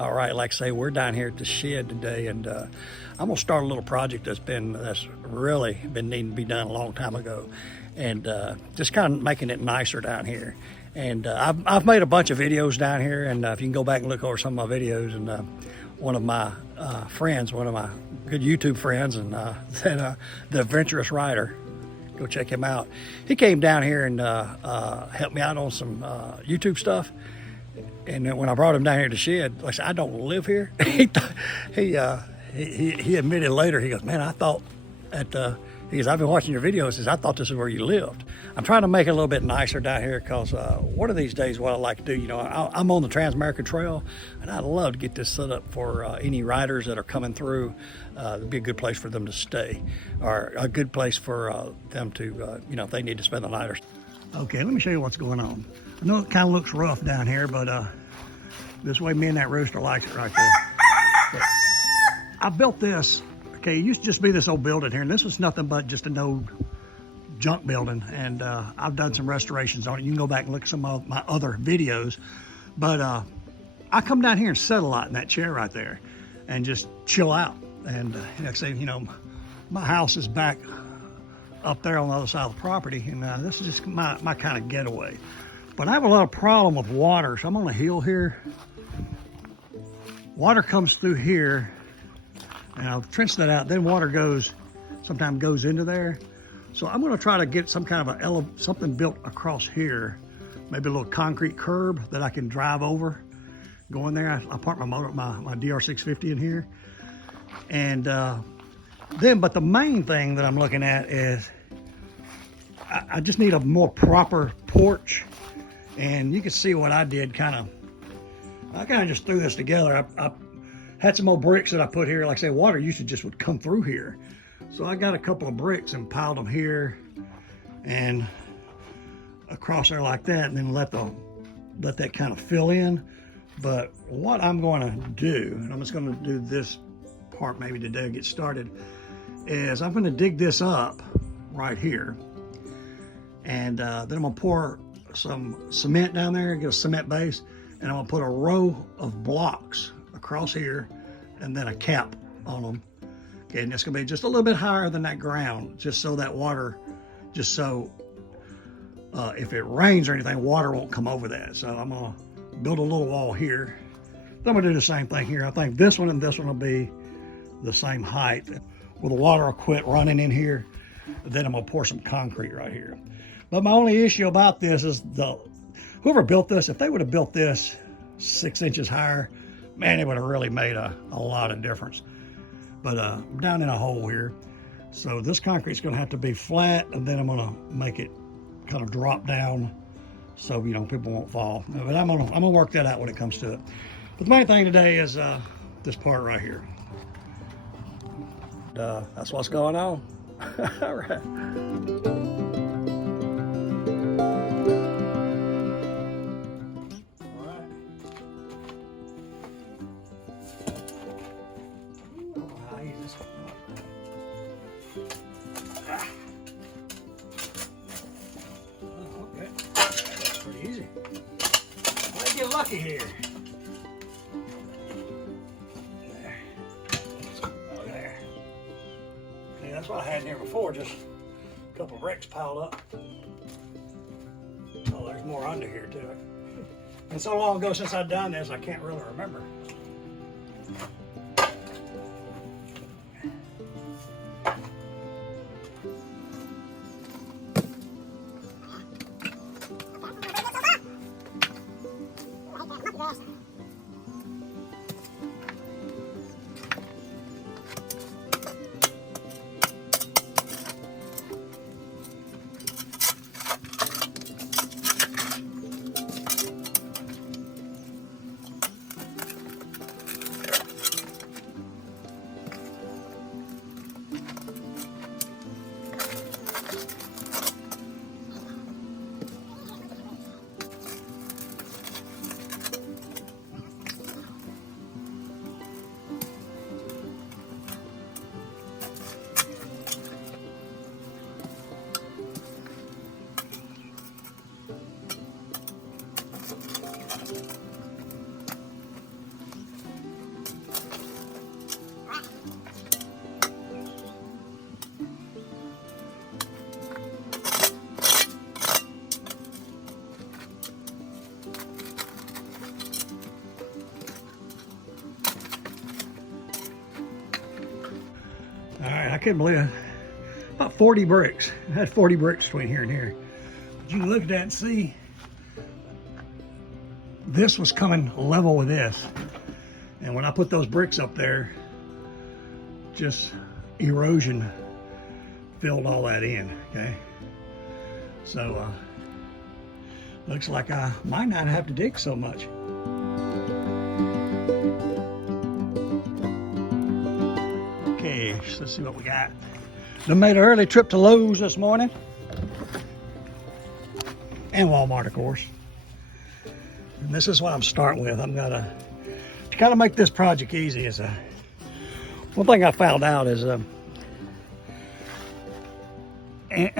All right, like I say, we're down here at the shed today, and I'm gonna start a little project that's really been needing to be done a long time ago, and just kind of making it nicer down here. And I've made a bunch of videos down here, and if you can go back and look over some of my videos, and one of my friends, one of my good YouTube friends, and the Adventurous Rider, go check him out. He came down here and helped me out on some YouTube stuff. And then when I brought him down here to the shed, like I said, I don't live here. he admitted later, he goes, man, I thought he goes, I've been watching your videos. He says, I thought this is where you lived. I'm trying to make it a little bit nicer down here because one of these days what I like to do, you know, I'm on the Trans-American Trail, and I'd love to get this set up for any riders that are coming through. It'd be a good place for them to stay, or a good place for them to, you know, if they need to spend the night. Okay, let me show you what's going on. I know it kind of looks rough down here, but this way me and that rooster likes it right there. But I built this, okay, it used to just be this old building here, and this was nothing but just an old junk building, and I've done some restorations on it. You can go back and look at some of my other videos, but I come down here and sit a lot in that chair right there and just chill out. And like I say, you know, my house is back up there on the other side of the property, and this is just my kind of getaway. But I have a lot of problem with water, so I'm on a hill here. Water comes through here, and I'll trench that out. Then water sometimes goes into there. So I'm going to try to get some kind of something built across here, maybe a little concrete curb that I can drive over, go in there. I park my motor, my DR650 in here, and but the main thing that I'm looking at is I just need a more proper porch. And you can see what I did, I kind of just threw this together. I had some old bricks that I put here. Like I say, water usage just would come through here. So I got a couple of bricks and piled them here and across there like that, and then let that kind of fill in. But what I'm going to do, and I'm just going to do this part maybe today to get started, is I'm going to dig this up right here. And then I'm going to pour some cement down there, get a cement base, and I'm gonna put a row of blocks across here and then a cap on them. Okay, and it's gonna be just a little bit higher than that ground, just so that water, if it rains or anything, water won't come over that. So I'm gonna build a little wall here. Then I'm gonna do the same thing here. I think this one and this one will be the same height. Well, the water will quit running in here. Then I'm gonna pour some concrete right here. But my only issue about this is whoever built this, if they would have built this 6 inches higher, man, it would have really made a lot of difference. But I'm down in a hole here. So this concrete's gonna have to be flat, and then I'm gonna make it kind of drop down so, you know, people won't fall. But I'm gonna work that out when it comes to it. But the main thing today is this part right here. That's what's going on. All right. Easy. Let's get lucky here. There. Oh, there. See, that's what I had in here before, just a couple of bricks piled up. Oh, there's more under here to it. And so long ago since I've done this, I can't really remember. I couldn't believe it. About 40 bricks. It had 40 bricks between here and here. But you can look at that and see this was coming level with this. And when I put those bricks up there, just erosion filled all that in, okay? So, looks like I might not have to dig so much. Okay, so let's see what we got. I made an early trip to Lowe's this morning. And Walmart, of course. And this is what I'm starting with. I'm gonna, to kind of make this project easy, is one thing I found out is, and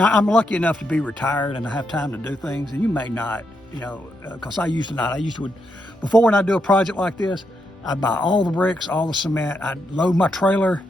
I'm lucky enough to be retired and I have time to do things, and you may not, you know, because I used to not. I used to, before when I do a project like this, I'd buy all the bricks, all the cement, I'd load my trailer,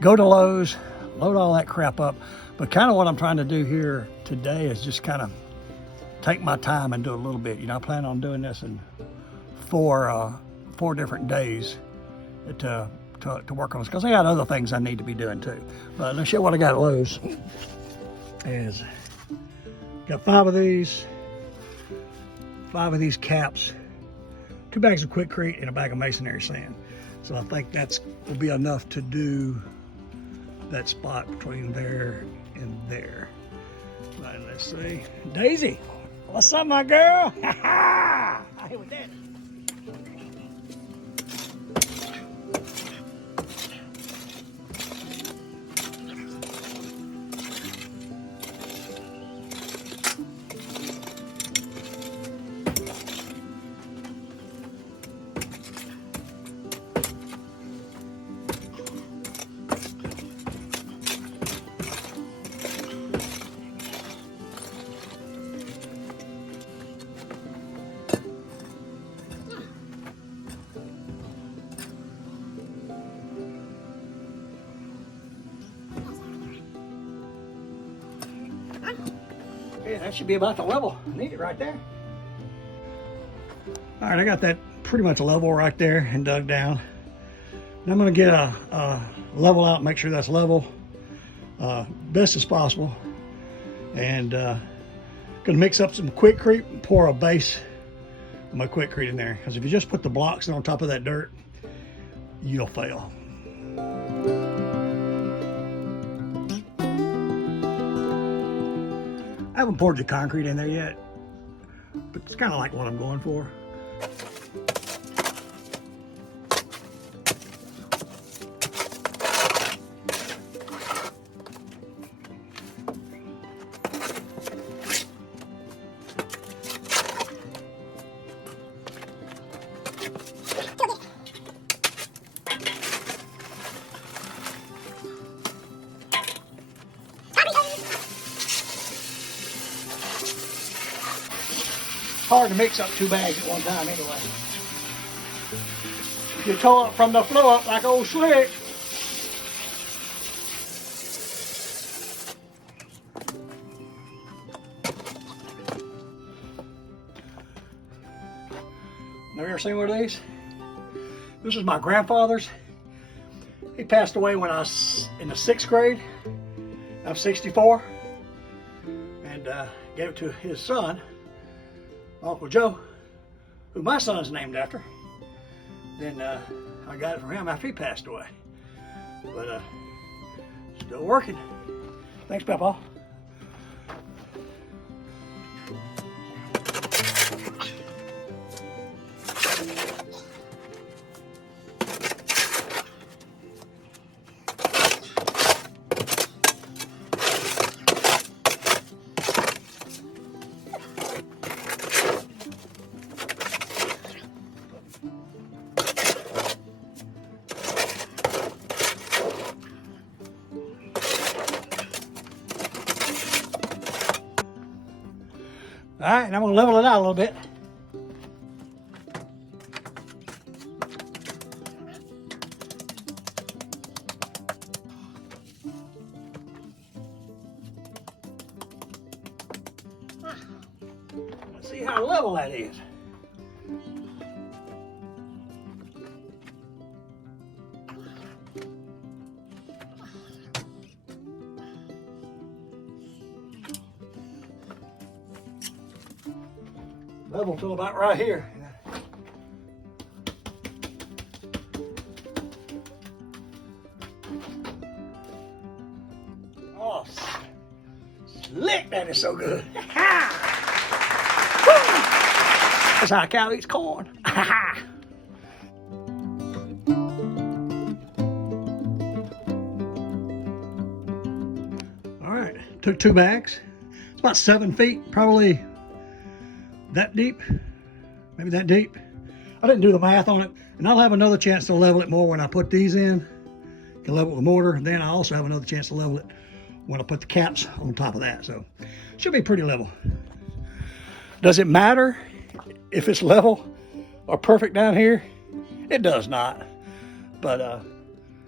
go to Lowe's, load all that crap up. But kind of what I'm trying to do here today is just kind of take my time and do a little bit. You know, I plan on doing this in four different days to work on this, because I got other things I need to be doing too. But let's show you what I got at Lowe's. Is got 5 of these caps, 2 bags of Quickcrete, and a bag of masonry sand. So I think that's will be enough to do that spot between there and there. Right, let's see. Daisy, what's up, my girl? Ha ha! I hit with that. Yeah, that should be about the level. I need it right there. All right, I got that pretty much level right there and dug down. Now I'm gonna get a level out, make sure that's level, best as possible. And gonna mix up some Quickcrete and pour a base of my Quickcrete in there. Because if you just put the blocks on top of that dirt, you'll fail. I haven't poured the concrete in there yet, but it's kind of like what I'm going for. Hard to mix up 2 bags at one time anyway. You tow it from the floor up like old slick. Never ever seen one of these? This is my grandfather's. He passed away when I was in the 6th grade. I'm 64. And gave it to his son, Uncle Joe, who my son's named after. Then I got it from him after he passed away. But still working. Thanks, Papa. All right, and I'm gonna level it out a little bit. Let's see how level that is. Level till about right here. Oh, slick, that is so good. That's how a cow eats corn. All right, took 2 bags. It's about 7 feet, probably that deep, maybe that deep. I didn't do the math on it, and I'll have another chance to level it more when I put these in. Can level it with mortar, and then I also have another chance to level it when I put the caps on top of that. So should be pretty level. Does it matter if it's level or perfect down here? It does not. But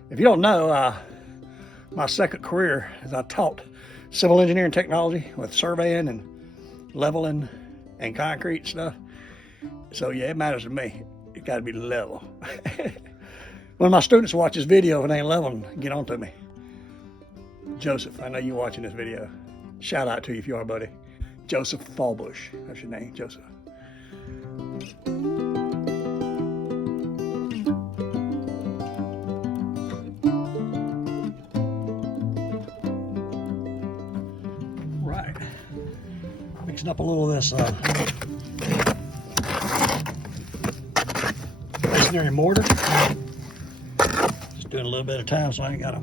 if you don't know, my second career is I taught civil engineering technology with surveying and leveling and concrete stuff. So yeah, it matters to me. It got to be level. One of my students watch this video if it ain't level, get on to me. Joseph, I know you watching this video. Shout out to you if you are, buddy. Joseph Fallbush, that's your name, Joseph. Right, mixing up a little of this masonry mortar. Just doing a little bit of time, so I ain't gotta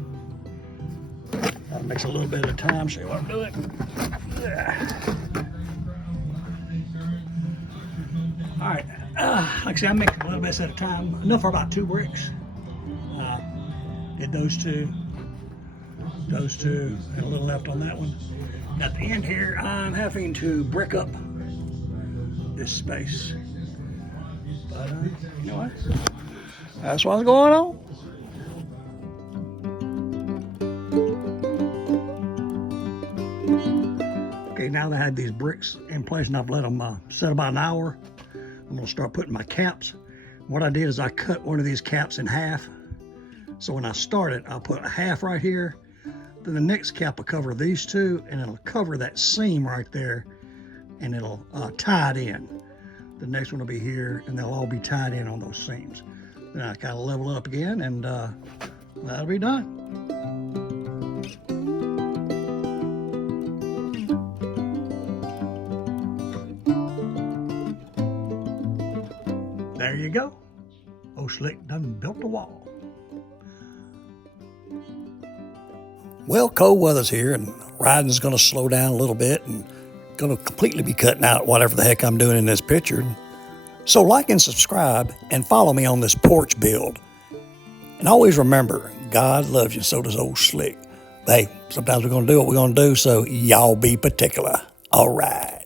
mix a little bit at a time, show you what I'm doing. Yeah. All right, like I said, I'm mixing a little bit at a time, enough for about 2 bricks. Did those two, and a little left on that one. At the end here, I'm having to brick up this space. But you know what? That's what's going on. Okay, now that I had these bricks in place and I've let them set about an hour, I'm gonna start putting my caps. What I did is I cut one of these caps in half. So when I start it, I'll put a half right here. Then the next cap will cover these 2, and it'll cover that seam right there, and it'll tie it in. The next one will be here, and they'll all be tied in on those seams. Then I kind of level it up again, and that'll be done. There you go. Old Slick done built a wall. Well, cold weather's here, and riding's going to slow down a little bit, and going to completely be cutting out whatever the heck I'm doing in this picture. So like and subscribe, and follow me on this porch build. And always remember, God loves you, so does Old Slick. Hey, sometimes we're going to do what we're going to do, so y'all be particular. All right.